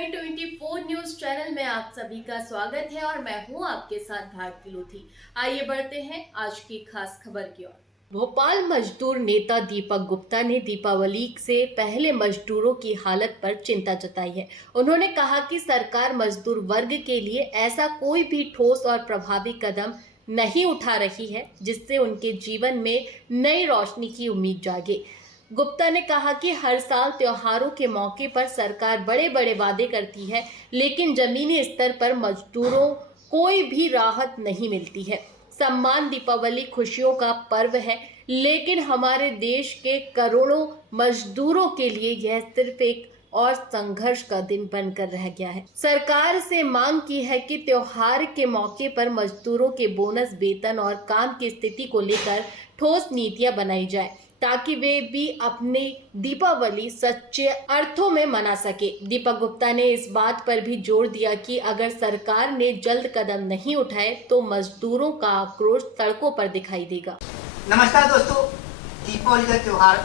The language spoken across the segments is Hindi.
N24 न्यूज चैनल में आप सभी का स्वागत है और मैं हूं आपके साथ भारती लोधी। आइए बढ़ते हैं आज की खास खबर की ओर। भोपाल मजदूर नेता दीपक गुप्ता ने दीपावली से पहले मजदूरों की हालत पर चिंता जताई है। उन्होंने कहा कि सरकार मजदूर वर्ग के लिए ऐसा कोई भी ठोस और प्रभावी कदम नहीं उठा रही है जिससे उनके जीवन में नई रोशनी की उम्मीद जागे। गुप्ता ने कहा कि हर साल त्योहारों के मौके पर सरकार बड़े बड़े वादे करती है, लेकिन जमीनी स्तर पर मजदूरों कोई भी राहत नहीं मिलती है। सम्मान दीपावली खुशियों का पर्व है, लेकिन हमारे देश के करोड़ों मजदूरों के लिए यह सिर्फ एक और संघर्ष का दिन बनकर रह गया है। सरकार से मांग की है कि त्योहार के मौके पर मजदूरों के बोनस, वेतन और काम की स्थिति को लेकर ठोस नीतियां बनाई जाए ताकि वे भी अपने दीपावली सच्चे अर्थों में मना सके। दीपक गुप्ता ने इस बात पर भी जोर दिया कि अगर सरकार ने जल्द कदम नहीं उठाए तो मजदूरों का आक्रोश सड़कों पर दिखाई देगा। नमस्कार दोस्तों, दीपावली का त्योहार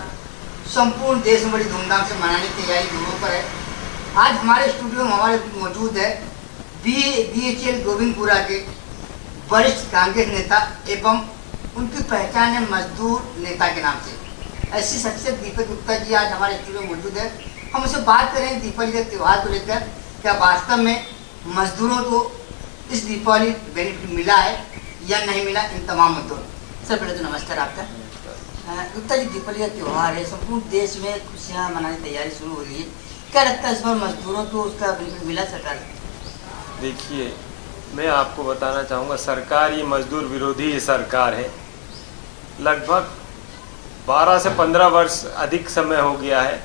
संपूर्ण देश में बड़ी धूमधाम से मनाने की तैयारी जोरों पर है। आज हमारे स्टूडियो में हमारे मौजूद है BHL गोविंदपुरा के वरिष्ठ कांग्रेस नेता एवं उनकी पहचान है मजदूर नेता के नाम से। ऐसी शख्सियत दीपक गुप्ता जी आज हमारे स्टूडियो में मौजूद है। हम उससे बात करें दीपावली के त्यौहार को लेकर, क्या वास्तव में मजदूरों को इस दीपावली बेनिफिट मिला है या नहीं मिला, इन तमाम मुद्दों। सर पहले तो नमस्कार आपका। गुप्ता जी, दीपावली का त्यौहार है, संपूर्ण देश में खुशियाँ मनाने की तैयारी शुरू हो रही है। क्या लगता है इस बार मजदूरों को उसका बेनिफिट मिला सरकार? देखिए, मैं आपको बताना चाहूँगा, सरकार ये मजदूर विरोधी सरकार है। लगभग 12 से 15 वर्ष अधिक समय हो गया है।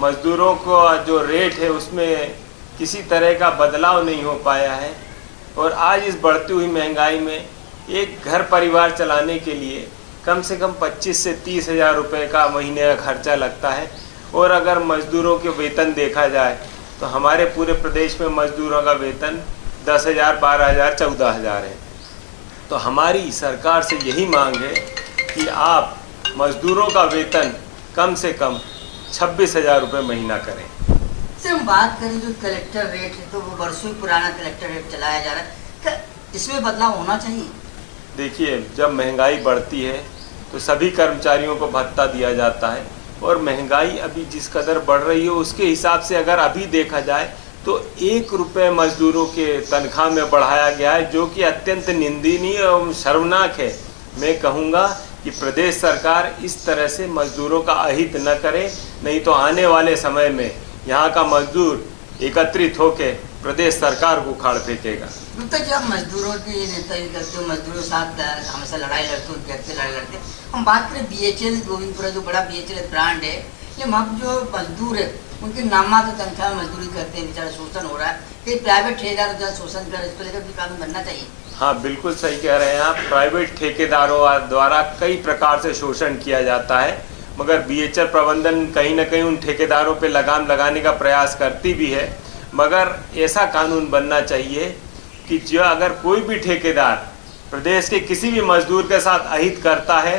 मजदूरों को जो रेट है उसमें किसी तरह का बदलाव नहीं हो पाया है और आज इस बढ़ती हुई महंगाई में एक घर परिवार चलाने के लिए कम से कम 25 से 30 हज़ार रुपये का महीने का खर्चा लगता है। और अगर मजदूरों के वेतन देखा जाए तो हमारे पूरे प्रदेश में मजदूरों का वेतन 10,000, 12,000, 14,000 है। तो हमारी सरकार से यही मांग है कि आप मजदूरों का वेतन कम से कम 26,000 रुपये महीना करें। सर हम बात करें जो कलेक्टर रेट है तो वो वर्षों पुराना कलेक्टर रेट चलाया जा रहा है, क्या इसमें बदलाव होना चाहिए? देखिए, जब महंगाई बढ़ती है तो सभी कर्मचारियों को भत्ता दिया जाता है और महंगाई अभी जिस कदर बढ़ रही है उसके हिसाब से अगर अभी देखा जाए तो 1 रुपये मजदूरों के तनख्वाह में बढ़ाया गया है, जो कि अत्यंत निंदनीय और शर्मनाक है। मैं कहूँगा कि प्रदेश सरकार इस तरह से मजदूरों का अहित न करे, नहीं तो आने वाले समय में यहाँ का मजदूर एकत्रित होकर प्रदेश सरकार को उखाड़ फेंकेगा। गुप्ता जी, आप मजदूरों की नेतागिरी करते हो, मजदूरों के साथ हमेशा लड़ाई लड़ते हो, लड़ाई लड़ते। हम बात करें BHL गोविंदपुरा, जो बड़ा BHL ब्रांड है, ये वहाँ जो मजदूर है उनके नामात्र तनख्वाह में मजदूरी करते हैं, बेचारा शोषण हो रहा है। कई प्राइवेट ठेकेदार शोषण कर, इसको लेकर भी कानून बनना चाहिए। हाँ, बिल्कुल सही कह रहे हैं आप। प्राइवेट ठेकेदारों द्वारा कई प्रकार से शोषण किया जाता है, मगर BHL प्रबंधन कहीं न कहीं उन ठेकेदारों पे लगाम लगाने का प्रयास करती भी है। मगर ऐसा कानून बनना चाहिए कि जो अगर कोई भी ठेकेदार प्रदेश के किसी भी मजदूर के साथ अहित करता है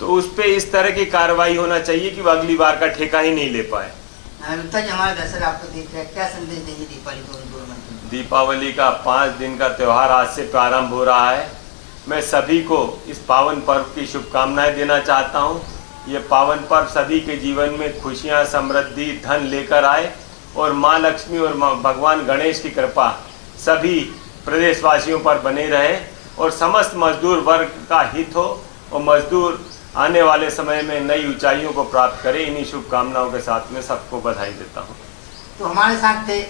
तो उस पर इस तरह की कार्रवाई होना चाहिए कि वो अगली बार का ठेका ही नहीं ले पाए। गुप्ता जी, हमारे दर्शक आपको देख रहे हैं, क्या संदेश देंगे दीपावली को? दीपावली का 5 दिन का त्यौहार आज से प्रारंभ हो रहा है। मैं सभी को इस पावन पर्व की शुभकामनाएं देना चाहता हूं। ये पावन पर्व सभी के जीवन में खुशियां, समृद्धि, धन लेकर आए और माँ लक्ष्मी और भगवान गणेश की कृपा सभी प्रदेशवासियों पर बने रहे और समस्त मजदूर वर्ग का हित हो और मजदूर आने वाले समय में नई ऊंचाइयों को प्राप्त करें। इन्हीं शुभकामनाओं के साथ में सबको बधाई देता हूँ। तो हमारे साथ थे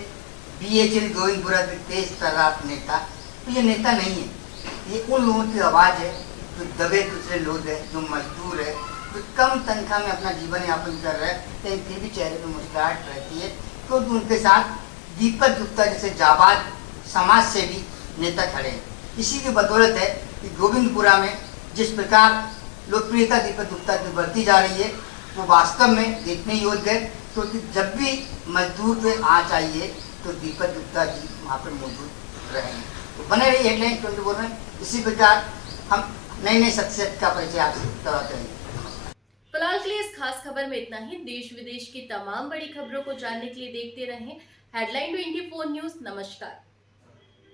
BHL गोविंदपुरा के तेज तर्रार नेता। तो ये नेता नहीं है, ये उन लोगों की आवाज़ है जो दबे कुचले लोग हैं, जो मजदूर है, जो कम तनख्वाह में अपना जीवन यापन कर रहे हैं, तो इनके भी चेहरे पर मुस्कुराहट रहती है क्योंकि उनके साथ दीपक गुप्ता जैसे जाबाज समाज सेवी नेता खड़े हैं। इसी की बदौलत है कि गोविंदपुरा में जिस प्रकार लोकप्रियता दीपक गुप्ता की बढ़ती जा रही है वो वास्तव में देखने योग्य है, क्योंकि जब भी मजदूर पे आँच आई है तो दीपक गुप्ता जी वहाँ पर मौजूद रहेंगे। तो बने रही हेडलाइन 24 में। इसी प्रकार हम नई नई शख्सियत का परिचय आपसे करवाते हैं। फिलहाल के लिए इस खास खबर में इतना ही। देश विदेश की तमाम बड़ी खबरों को जानने के लिए देखते रहें हेडलाइन 24 न्यूज। नमस्कार।